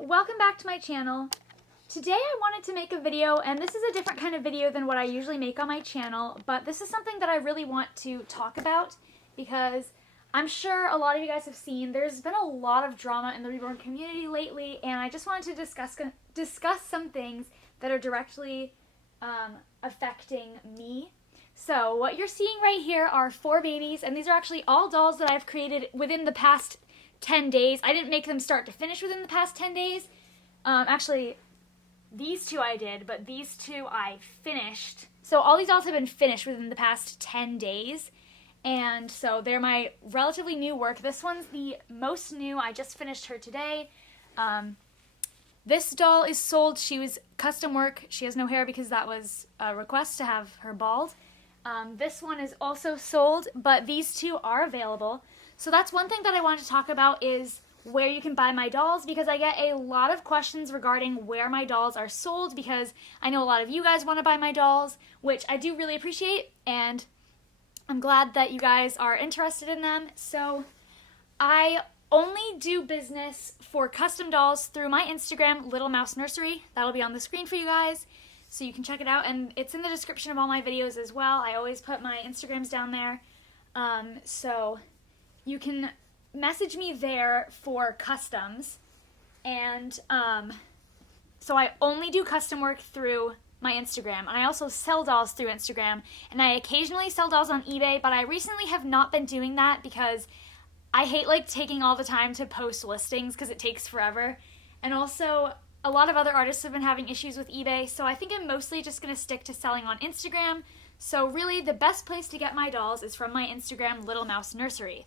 welcome back to my channel. Today I wanted to make a video, and this is a different kind of video than what I usually make on my channel, but this is something that I really want to talk about because I'm sure a lot of you guys have seen there's been a lot of drama in the Reborn community lately, and I just wanted to discuss some things that are directly affecting me. So what you're seeing right here are 4 babies, and these are actually all dolls that I've created within the past 10 days. I didn't make them start to finish within the past 10 days. Actually, these 2 I did, but these 2 I finished. So all these dolls have been finished within the past 10 days. And so they're my relatively new work. This one's the most new. I just finished her today. This doll is sold. She was custom work. She has no hair because that was a request to have her bald. This one is also sold, but these 2 are available. So that's one thing that I wanted to talk about is where you can buy my dolls, because I get a lot of questions regarding where my dolls are sold, because I know a lot of you guys want to buy my dolls, which I do really appreciate, and I'm glad that you guys are interested in them. So I only do business for custom dolls through my Instagram, Little Mouse Nursery. That'll be on the screen for you guys, so you can check it out, and it's in the description of all my videos as well. I always put my Instagrams down there, so you can message me there for customs, and so I only do custom work through my Instagram, and I also sell dolls through Instagram, and I occasionally sell dolls on eBay, but I recently have not been doing that because I hate taking all the time to post listings because it takes forever, and also a lot of other artists have been having issues with eBay, so I think I'm mostly just going to stick to selling on Instagram. So really the best place to get my dolls is from my Instagram, Little Mouse Nursery.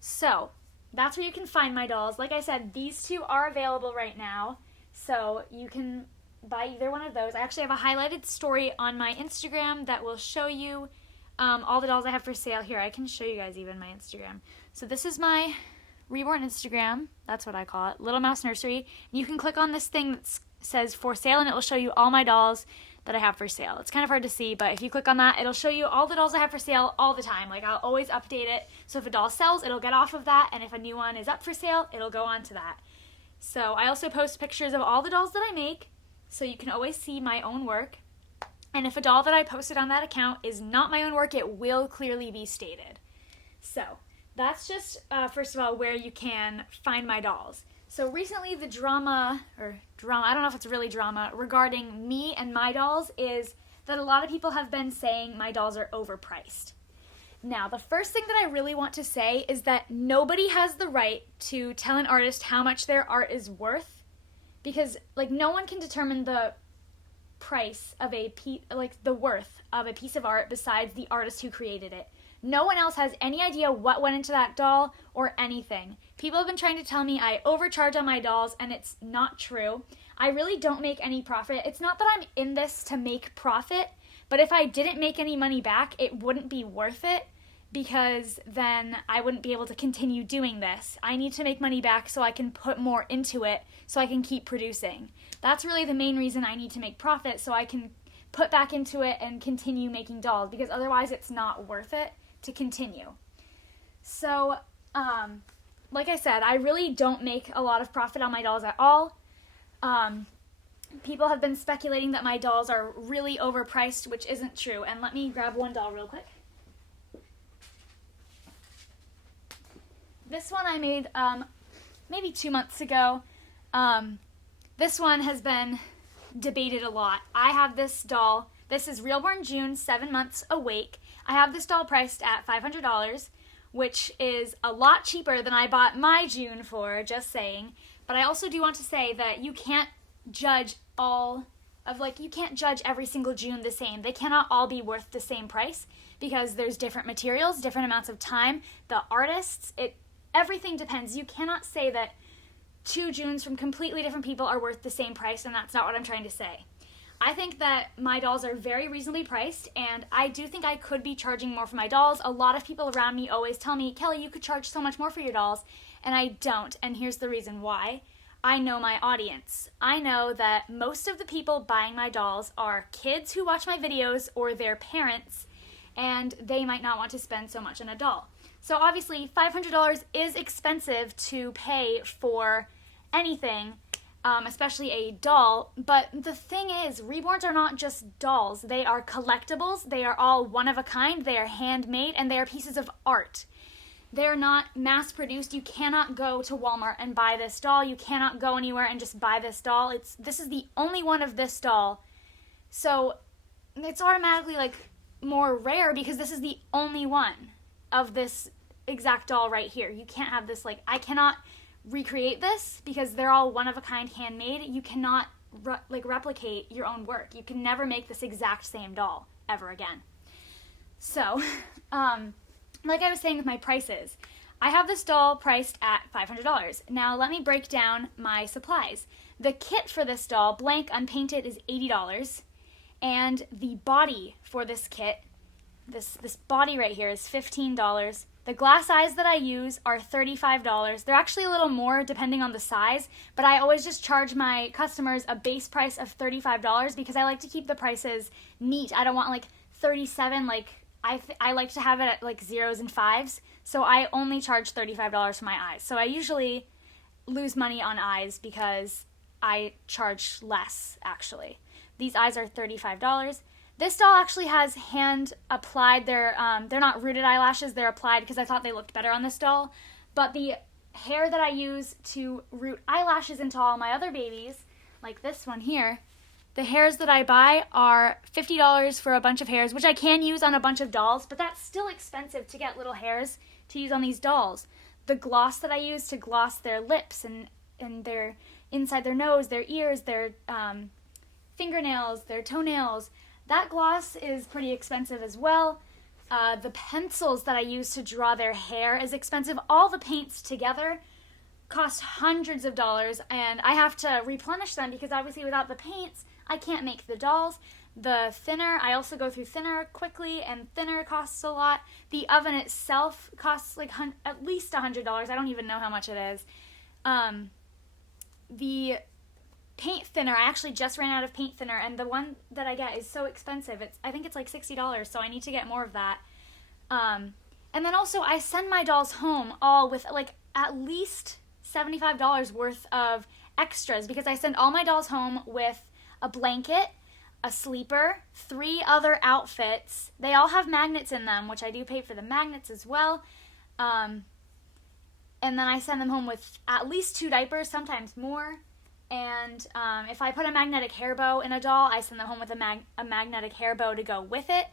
So that's where you can find my dolls. Like I said, these 2 are available right now, so you can buy either one of those. I actually have a highlighted story on my Instagram that will show you all the dolls I have for sale. Here, I can show you guys even my Instagram. So this is my Reborn Instagram. That's what I call it, Little Mouse Nursery. You can click on this thing that says for sale, and it will show you all my dolls that I have for sale. It's kind of hard to see, but if you click on that, it'll show you all the dolls I have for sale all the time. I'll always update it. So if a doll sells, it'll get off of that, and if a new one is up for sale, it'll go on to that. So I also post pictures of all the dolls that I make, so you can always see my own work. And if a doll that I posted on that account is not my own work, it will clearly be stated. So that's just, first of all, where you can find my dolls. So recently the drama, I don't know if it's really drama, regarding me and my dolls is that a lot of people have been saying my dolls are overpriced. Now, the first thing that I really want to say is that nobody has the right to tell an artist how much their art is worth, because no one can determine the price of the worth of a piece of art besides the artist who created it. No one else has any idea what went into that doll or anything. People have been trying to tell me I overcharge on my dolls, and it's not true. I really don't make any profit. It's not that I'm in this to make profit, but if I didn't make any money back, it wouldn't be worth it, because then I wouldn't be able to continue doing this. I need to make money back so I can put more into it, so I can keep producing. That's really the main reason I need to make profit, so I can put back into it and continue making dolls, because otherwise it's not worth it to continue. So, like I said, I really don't make a lot of profit on my dolls at all. People have been speculating that my dolls are really overpriced, which isn't true. And let me grab one doll real quick. This one I made maybe 2 months ago. This one has been debated a lot. I have this doll. This is Reborn June, 7 months awake. I have this doll priced at $500, which is a lot cheaper than I bought my June for, just saying. But I also do want to say that you can't judge you can't judge every single June the same. They cannot all be worth the same price, because there's different materials, different amounts of time, the artists, everything depends. You cannot say that 2 Junes from completely different people are worth the same price, and that's not what I'm trying to say. I think that my dolls are very reasonably priced, and I do think I could be charging more for my dolls. A lot of people around me always tell me, Kelly, you could charge so much more for your dolls, and I don't, and here's the reason why. I know my audience. I know that most of the people buying my dolls are kids who watch my videos or their parents, and they might not want to spend so much on a doll. So obviously $500 is expensive to pay for anything, especially a doll. But the thing is, Reborns are not just dolls. They are collectibles. They are all one of a kind. They are handmade, and they are pieces of art. They're not mass-produced. You cannot go to Walmart and buy this doll. You cannot go anywhere and just buy this doll. This is the only one of this doll. So it's automatically like more rare because this is the only one of this exact doll right here. You can't have this, like, I cannot recreate this because they're all one of a kind, handmade. You cannot replicate your own work. You can never make this exact same doll ever again. So, like I was saying with my prices, I have this doll priced at $500. Now let me break down my supplies. The kit for this doll, blank unpainted, is $80. And the body for this kit, this body right here, is $15. The glass eyes that I use are $35. They're actually a little more depending on the size, but I always just charge my customers a base price of $35 because I like to keep the prices neat. I don't want like $37, like I like to have it at like zeros and fives, so I only charge $35 for my eyes. So I usually lose money on eyes because I charge less, actually. These eyes are $35. This doll actually has hand applied. They're not rooted eyelashes. They're applied because I thought they looked better on this doll. But the hair that I use to root eyelashes into all my other babies, like this one here, the hairs that I buy are $50 for a bunch of hairs, which I can use on a bunch of dolls, but that's still expensive to get little hairs to use on these dolls. The gloss that I use to gloss their lips and their inside their nose, their ears, their fingernails, their toenails, that gloss is pretty expensive as well. The pencils that I use to draw their hair is expensive. All the paints together cost hundreds of dollars, and I have to replenish them because obviously without the paints, I can't make the dolls. The thinner, I also go through thinner quickly, and thinner costs a lot. The oven itself costs like at least $100. I don't even know how much it is. The paint thinner, I actually just ran out of paint thinner, and the one that I get is so expensive. I think it's like $60, so I need to get more of that. And then also I send my dolls home all with like at least $75 worth of extras because I send all my dolls home with a blanket, a sleeper, 3 other outfits. They all have magnets in them, which I do pay for the magnets as well. And then I send them home with at least 2 diapers, sometimes more. And if I put a magnetic hair bow in a doll, I send them home with a magnetic hair bow to go with it.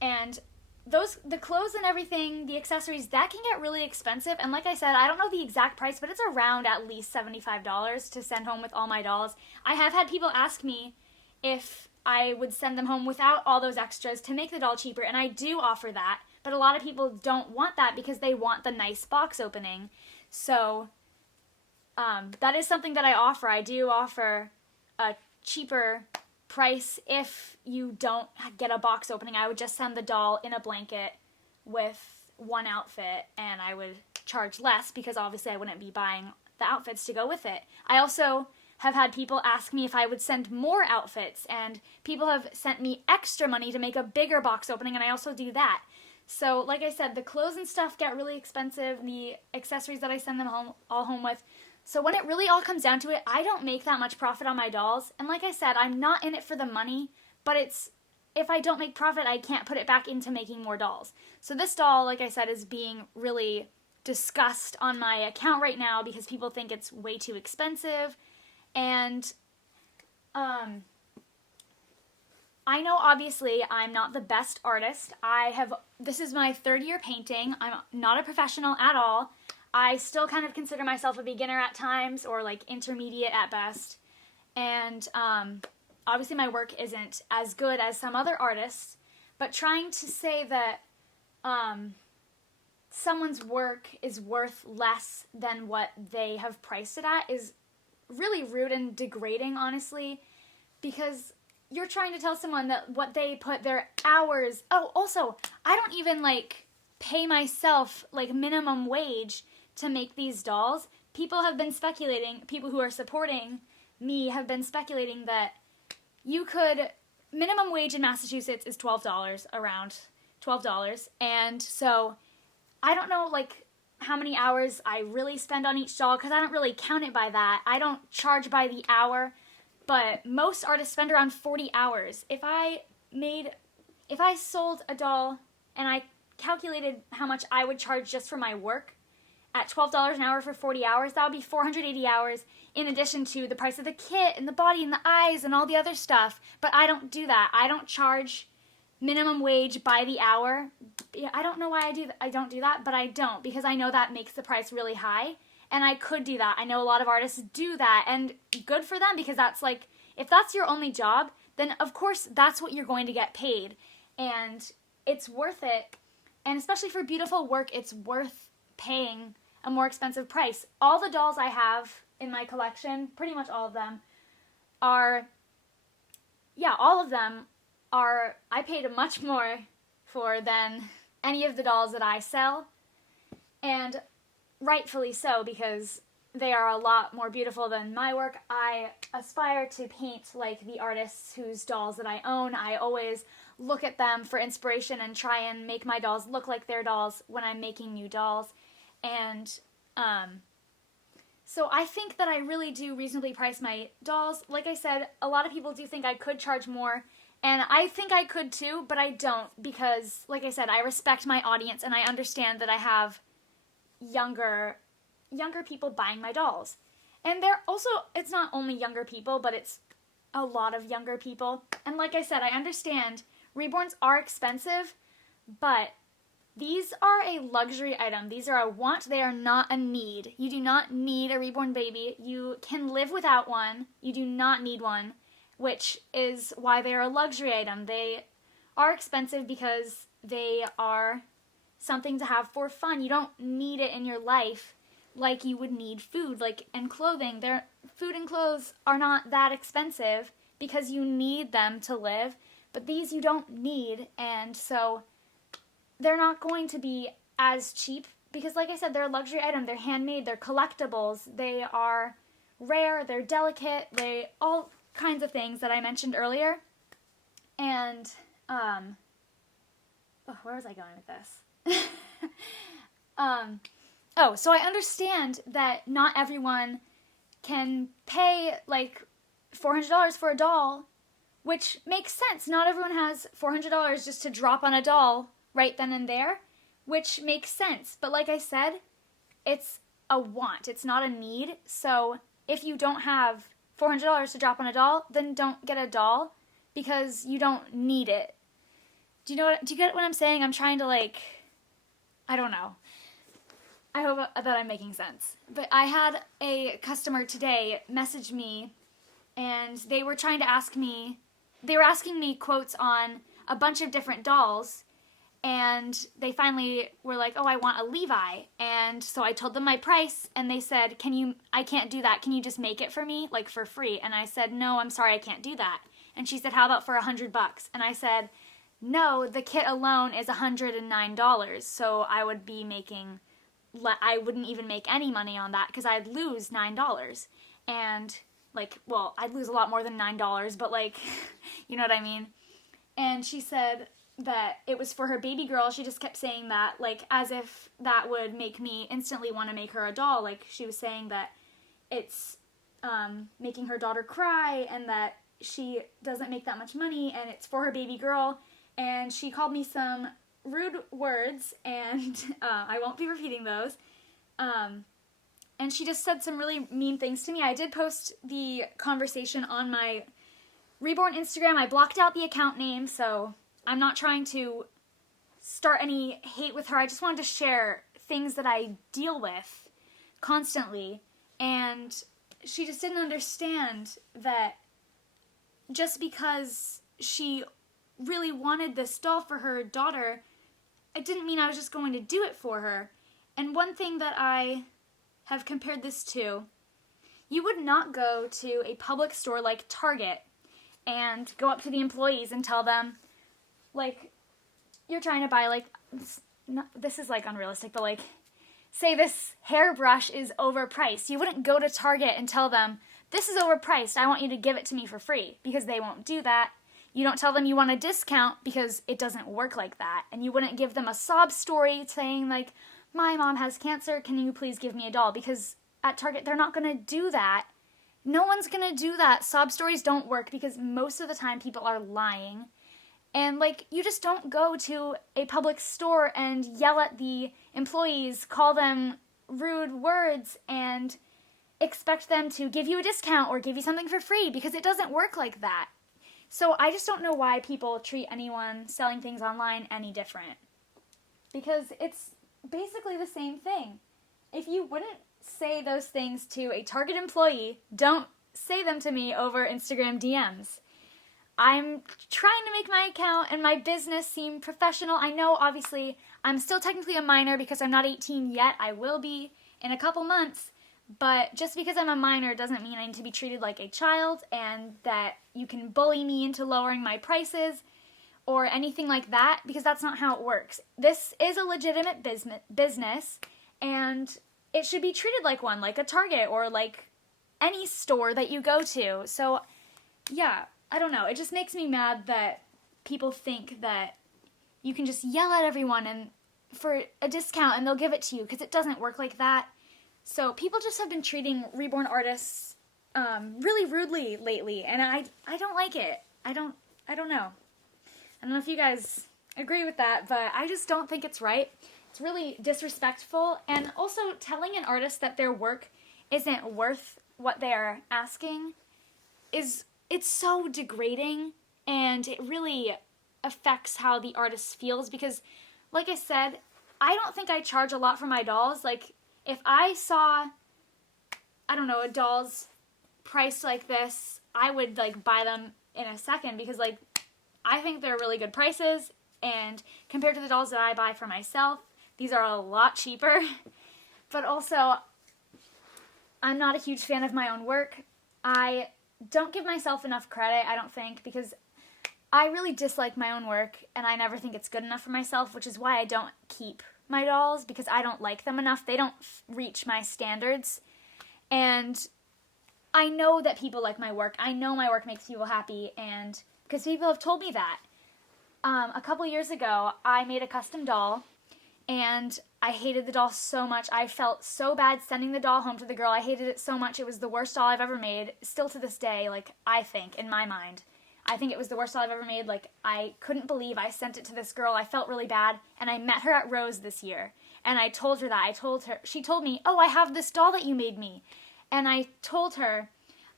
And the clothes and everything, the accessories, that can get really expensive. And like I said, I don't know the exact price, but it's around at least $75 to send home with all my dolls. I have had people ask me if I would send them home without all those extras to make the doll cheaper, and I do offer that. But a lot of people don't want that because they want the nice box opening. So that is something that I offer. I do offer a cheaper price if you don't get a box opening. I would just send the doll in a blanket with 1 outfit, and I would charge less because obviously I wouldn't be buying the outfits to go with it. I also have had people ask me if I would send more outfits, and people have sent me extra money to make a bigger box opening, and I also do that. So like I said, the clothes and stuff get really expensive, the accessories that I send them all home with. So when it really all comes down to it, I don't make that much profit on my dolls. And like I said, I'm not in it for the money, but if I don't make profit, I can't put it back into making more dolls. So this doll, like I said, is being really discussed on my account right now because people think it's way too expensive. And I know obviously I'm not the best artist. This is my 3rd year painting. I'm not a professional at all. I still kind of consider myself a beginner at times, or like intermediate at best. And obviously my work isn't as good as some other artists, but trying to say that someone's work is worth less than what they have priced it at is really rude and degrading, honestly, because you're trying to tell someone that what they put their hours... Oh, also, I don't even like pay myself like minimum wage to make these dolls. People have been speculating, people who are supporting me have been speculating that you could, minimum wage in Massachusetts is $12, around $12, and so I don't know, like, how many hours I really spend on each doll, because I don't really count it by that. I don't charge by the hour, but most artists spend around 40 hours. If I sold a doll and I calculated how much I would charge just for my work at $12 an hour for 40 hours, that would be 480 hours in addition to the price of the kit and the body and the eyes and all the other stuff. But I don't do that. I don't charge minimum wage by the hour. I don't know why I don't do that, but I don't, because I know that makes the price really high, and I could do that. I know a lot of artists do that, and good for them, because that's like, if that's your only job, then of course that's what you're going to get paid, and it's worth it. And especially for beautiful work, it's worth paying a more expensive price. All the dolls I have in my collection, pretty much all of them, I paid much more for than any of the dolls that I sell, and rightfully so, because they are a lot more beautiful than my work. I aspire to paint like the artists whose dolls that I own. I always look at them for inspiration and try and make my dolls look like their dolls when I'm making new dolls. And so I think that I really do reasonably price my dolls. Like I said, a lot of people do think I could charge more, and I think I could too, but I don't, because, like I said, I respect my audience, and I understand that I have younger people buying my dolls. And they're also, it's not only younger people, but it's a lot of younger people. And like I said, I understand Reborns are expensive, but these are a luxury item. These are a want. They are not a need. You do not need a reborn baby. You can live without one. You do not need one, which is why they are a luxury item. They are expensive because they are something to have for fun. You don't need it in your life like you would need food and clothing. Food and clothes are not that expensive because you need them to live, but these you don't need, and so they're not going to be as cheap because, like I said, they're a luxury item. They're handmade. They're collectibles. They are rare. They're delicate. All kinds of things that I mentioned earlier. And, where was I going with this? So I understand that not everyone can pay, $400 for a doll, which makes sense. Not everyone has $400 just to drop on a doll right then and there, which makes sense. But like I said, it's a want. It's not a need. So if you don't have $400 to drop on a doll, then don't get a doll because you don't need it. Do you get what I'm saying? I'm trying to I don't know. I hope that I'm making sense. But I had a customer today message me, and they were asking me quotes on a bunch of different dolls, and they finally were like, oh, I want a Levi. And so I told them my price, and they said, I can't do that. Can you just make it for me, for free? And I said, no, I'm sorry, I can't do that. And she said, how about for $100? And I said, no, the kit alone is $109, so I wouldn't even make any money on that because I'd lose $9. And, I'd lose a lot more than $9, but, you know what I mean? And she said that it was for her baby girl. She just kept saying that, as if that would make me instantly want to make her a doll. She was saying that it's making her daughter cry and that she doesn't make that much money and it's for her baby girl. And she called me some rude words, and I won't be repeating those. And she just said some really mean things to me. I did post the conversation on my Reborn Instagram. I blocked out the account name, so I'm not trying to start any hate with her. I just wanted to share things that I deal with constantly. And she just didn't understand that just because she really wanted this doll for her daughter, it didn't mean I was just going to do it for her. And one thing that I have compared this to, you would not go to a public store like Target and go up to the employees and tell them, you're trying to buy, this is, unrealistic, but, say this hairbrush is overpriced. You wouldn't go to Target and tell them, this is overpriced, I want you to give it to me for free, because they won't do that. You don't tell them you want a discount because it doesn't work like that. And you wouldn't give them a sob story saying, my mom has cancer, can you please give me a doll? Because at Target, they're not going to do that. No one's going to do that. Sob stories don't work because most of the time people are lying. And, like, you just don't go to a public store and yell at the employees, call them rude words, and expect them to give you a discount or give you something for free, because it doesn't work like that. So I just don't know why people treat anyone selling things online any different. Because it's basically the same thing. If you wouldn't say those things to a Target employee, don't say them to me over Instagram DMs. I'm trying to make my account and my business seem professional. I know, obviously, I'm still technically a minor because I'm not 18 yet. I will be in a couple months. But just because I'm a minor doesn't mean I need to be treated like a child, and that you can bully me into lowering my prices or anything like that, because that's not how it works. This is a legitimate business, and it should be treated like one, like a Target or like any store that you go to. So, yeah, I don't know. It just makes me mad that people think that you can just yell at everyone and for a discount and they'll give it to you, because it doesn't work like that. So people just have been treating Reborn artists really rudely lately, and I don't like it. I don't know. I don't know if you guys agree with that, but I just don't think it's right. It's really disrespectful, and also telling an artist that their work isn't worth what they're asking it's so degrading, and it really affects how the artist feels, because, like I said, I don't think I charge a lot for my dolls. Like, if I saw, I don't know, a doll's priced like this, I would, like, buy them in a second, because, like, I think they're really good prices, and compared to the dolls that I buy for myself, these are a lot cheaper. But also, I'm not a huge fan of my own work. I don't give myself enough credit, I don't think, because I really dislike my own work, and I never think it's good enough for myself, which is why I don't keep my dolls, because I don't like them enough. They don't reach my standards, and I know that people like my work. I know my work makes people happy, and because people have told me that. A couple years ago, I made a custom doll, and I hated the doll so much. I felt so bad sending the doll home to the girl. I hated it so much. It was the worst doll I've ever made. Still to this day, like, I think, in my mind, I think it was the worst doll I've ever made. Like, I couldn't believe I sent it to this girl. I felt really bad, and I met her at Rose this year, and I told her that. She told me, oh, I have this doll that you made me, and I told her,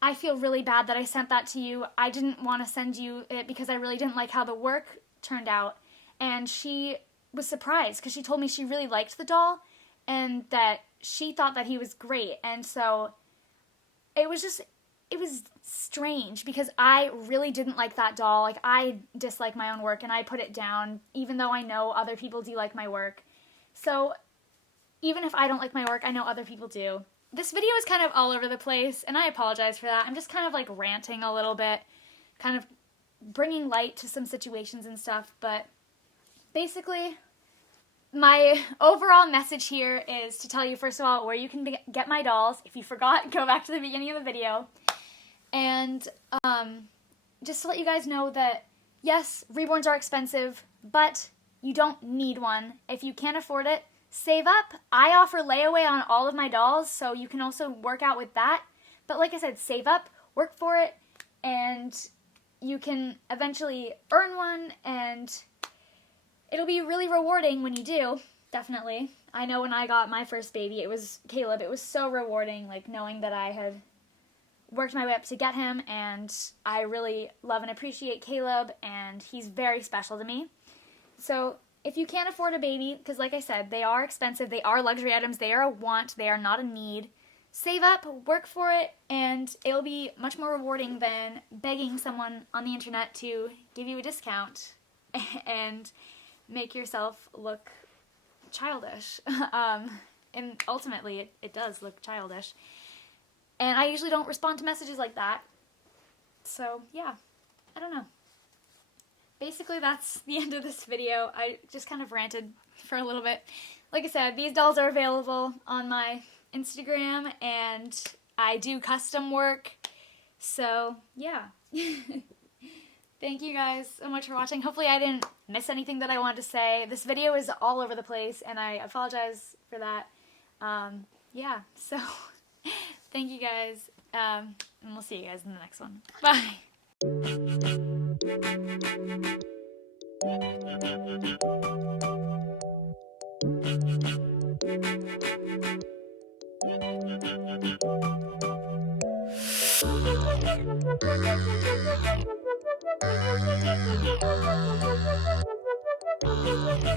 I feel really bad that I sent that to you. I didn't want to send you it because I really didn't like how the work turned out, and she was surprised, because she told me she really liked the doll, and that she thought that he was great, and so it was strange, because I really didn't like that doll. Like, I dislike my own work, and I put it down, even though I know other people do like my work. So, even if I don't like my work, I know other people do. This video is kind of all over the place, and I apologize for that. I'm just kind of, like, ranting a little bit, kind of bringing light to some situations and stuff, but basically, my overall message here is to tell you, first of all, where you can get my dolls. If you forgot, go back to the beginning of the video. And just to let you guys know that, yes, Reborns are expensive, but you don't need one. If you can't afford it, save up. I offer layaway on all of my dolls, so you can also work out with that. But like I said, save up, work for it, and you can eventually earn one, and it'll be really rewarding when you do, definitely. I know when I got my first baby, it was Caleb. It was so rewarding, like, knowing that I had worked my way up to get him, and I really love and appreciate Caleb, and he's very special to me. So if you can't afford a baby, because like I said, they are expensive, they are luxury items, they are a want, they are not a need, save up, work for it, and it'll be much more rewarding than begging someone on the internet to give you a discount and make yourself look childish. And ultimately, it does look childish. And I usually don't respond to messages like that. So, yeah. I don't know. Basically, that's the end of this video. I just kind of ranted for a little bit. Like I said, these dolls are available on my Instagram, and I do custom work. So, yeah. Thank you guys so much for watching. Hopefully I didn't miss anything that I wanted to say. This video is all over the place, and I apologize for that. Yeah, so thank you guys, and we'll see you guys in the next one. Bye!